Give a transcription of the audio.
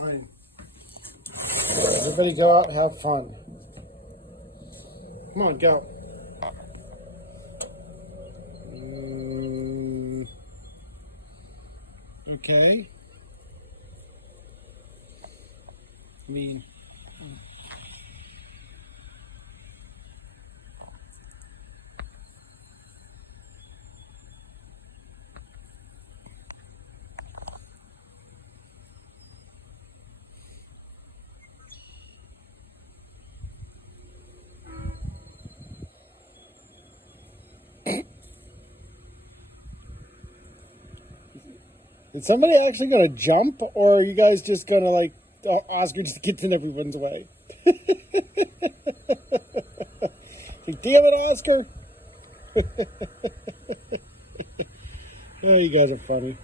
Fine. Everybody go out and have fun. Come on, go. Okay. I mean... Is somebody actually going to jump, or are you guys just going to, like, Oscar just gets in everyone's way? Like, damn it, Oscar! Oh, you guys are funny.